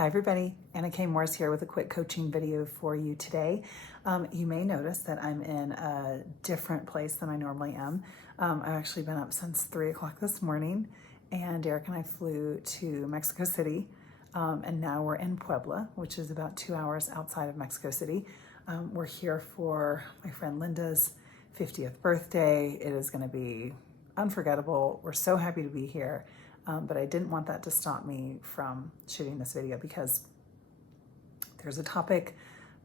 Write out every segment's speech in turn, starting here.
Hi everybody, Anna K. Morris here with a quick coaching video for you today. You may notice that I'm in a different place than I normally am. I've actually been up since 3 o'clock this morning, and Derek and I flew to Mexico City, and now we're in Puebla, which is about 2 hours outside of Mexico City. We're here for my friend Linda's 50th birthday. It is going to be unforgettable. We're so happy to be here. But I didn't want that to stop me from shooting this video because there's a topic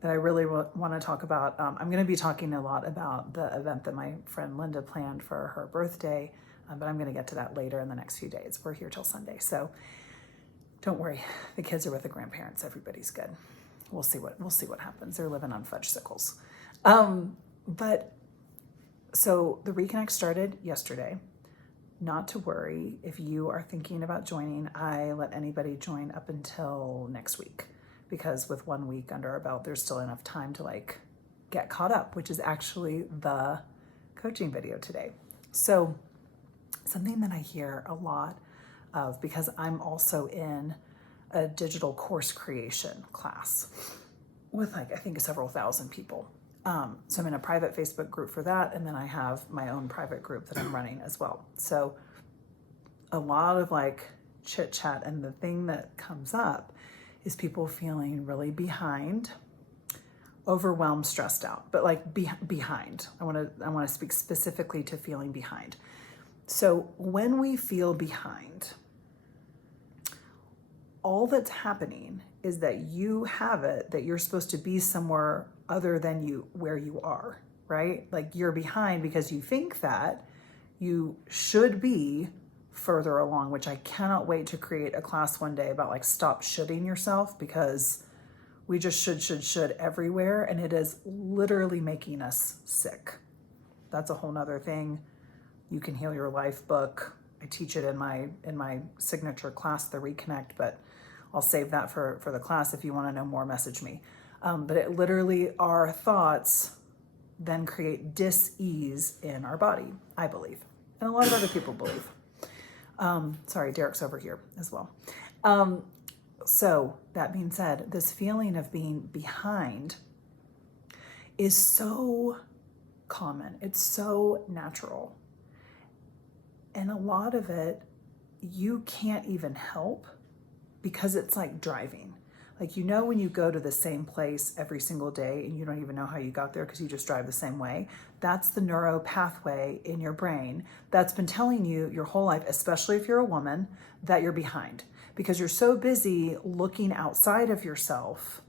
that I really want to talk about. I'm going to be talking a lot about the event that my friend Linda planned for her birthday, but I'm going to get to that later in the next few days. We're here till Sunday, so don't worry. The kids are with the grandparents. Everybody's good. We'll see what happens. They're living on fudgesicles. But so the Reconnect started yesterday. Not to worry, if you are thinking about joining, I let anybody join up until next week, because with 1 week under our belt, there's still enough time to get caught up, which is actually the coaching video today. So something that I hear a lot of, because I'm also in a digital course creation class with I think several thousand people. So I'm in a private Facebook group for that, and then I have my own private group that I'm running as well. So a lot of chit chat, and the thing that comes up is people feeling really behind, overwhelmed, stressed out, but behind. I want to speak specifically to feeling behind. So when we feel behind, all that's happening is that you have it that you're supposed to be somewhere other than where you are, right? You're behind because you think that you should be further along, which I cannot wait to create a class one day about stop shoulding yourself, because we just should everywhere, and it is literally making us sick. That's a whole nother thing. You Can Heal Your Life book. I teach it in my signature class, the Reconnect, but I'll save that for the class. If you want to know more, message me. But it literally, our thoughts then create dis-ease in our body, I believe. And a lot of other people believe. Sorry, Derek's over here as well. So that being said, this feeling of being behind is so common. It's so natural. And a lot of it, you can't even help, because it's like driving. When you go to the same place every single day and you don't even know how you got there because you just drive the same way, that's the neuro pathway in your brain that's been telling you your whole life, especially if you're a woman, that you're behind, because you're so busy looking outside of yourself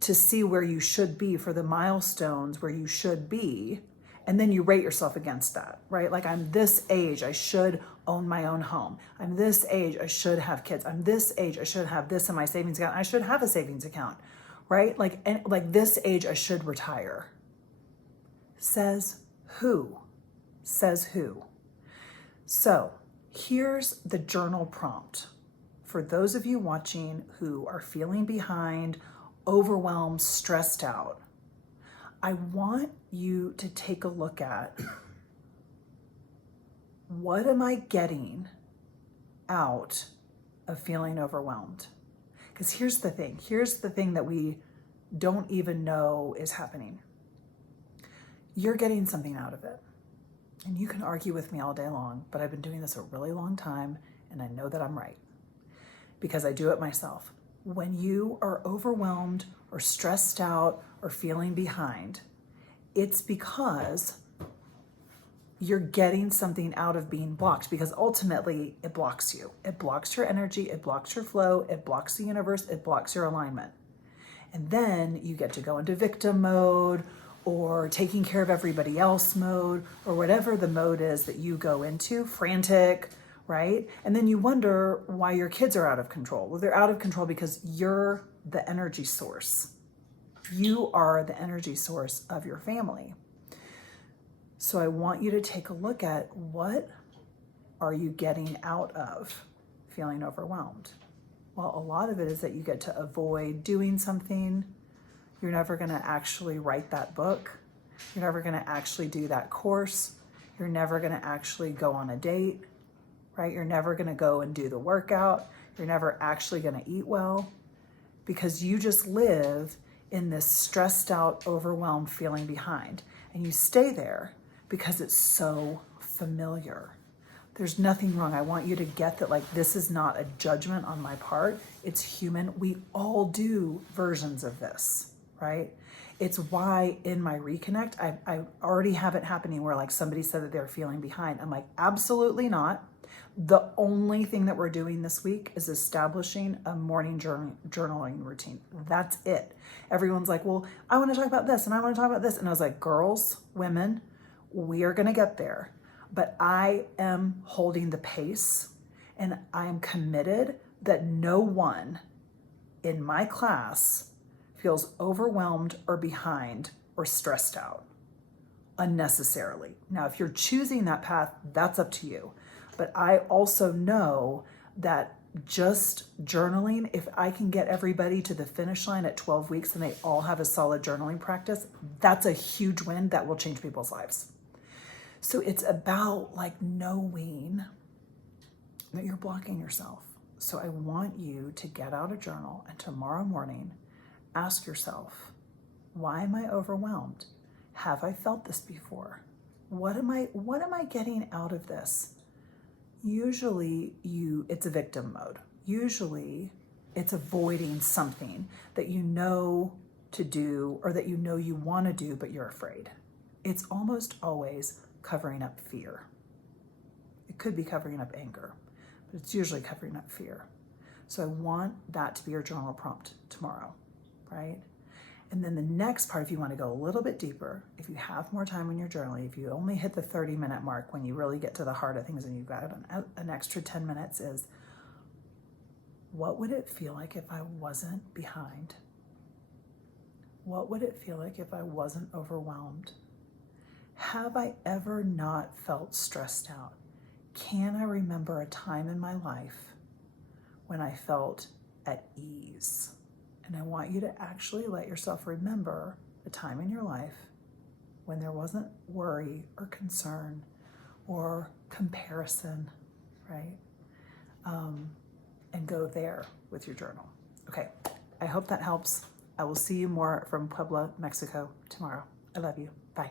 to see where you should be for the milestones where you should be. And then you rate yourself against that, right? I'm this age, I should own my own home. I'm this age, I should have kids. I'm this age, I should have this in my savings account. I should have a savings account, right? This age, I should retire. Says who? Says who? So here's the journal prompt for those of you watching who are feeling behind, overwhelmed, stressed out. I want you to take a look at, what am I getting out of feeling overwhelmed? Because here's the thing that we don't even know is happening. You're getting something out of it. And you can argue with me all day long, but I've been doing this a really long time, and I know that I'm right, because I do it myself. When you are overwhelmed or stressed out or feeling behind, it's because you're getting something out of being blocked, because ultimately it blocks you. It blocks your energy, it blocks your flow, it blocks the universe, it blocks your alignment. And then you get to go into victim mode, or taking care of everybody else mode, or whatever the mode is that you go into, frantic, right? And then you wonder why your kids are out of control. Well, they're out of control because you're the energy source. You are the energy source of your family. So I want you to take a look at, what are you getting out of feeling overwhelmed? Well, a lot of it is that you get to avoid doing something. You're never going to actually write that book. You're never going to actually do that course. You're never going to actually go on a date, right? You're never going to go and do the workout. You're never actually going to eat well. because you just live in this stressed out, overwhelmed feeling behind. And you stay there because it's so familiar. There's nothing wrong. I want you to get that, like, this is not a judgment on my part. It's human. We all do versions of this, right? It's why in my Reconnect, I already have it happening where like somebody said that they're feeling behind. I'm like, absolutely not. The only thing that we're doing this week is establishing a morning journaling routine. That's it. Everyone's like, well, I want to talk about this and I want to talk about this. And I was like, girls, women, we are going to get there. But I am holding the pace, and I am committed that no one in my class feels overwhelmed or behind or stressed out unnecessarily. Now, if you're choosing that path, that's up to you. But I also know that just journaling, if I can get everybody to the finish line at 12 weeks and they all have a solid journaling practice, that's a huge win that will change people's lives. So it's about like knowing that you're blocking yourself. So I want you to get out a journal and tomorrow morning, ask yourself, why am I overwhelmed? Have I felt this before? What am I getting out of this? Usually it's a victim mode. Usually it's avoiding something that you know to do or that you know you want to do, but you're afraid. It's almost always covering up fear. It could be covering up anger, but it's usually covering up fear. So I want that to be your journal prompt tomorrow, right? And then the next part, if you want to go a little bit deeper, if you have more time when you're journaling, if you only hit the 30-minute mark when you really get to the heart of things and you've got an extra 10 minutes, is what would it feel like if I wasn't behind? What would it feel like if I wasn't overwhelmed? Have I ever not felt stressed out? Can I remember a time in my life when I felt at ease? And I want you to actually let yourself remember a time in your life when there wasn't worry or concern or comparison, right? And go there with your journal. Okay, I hope that helps. I will see you more from Puebla, Mexico tomorrow. I love you. Bye.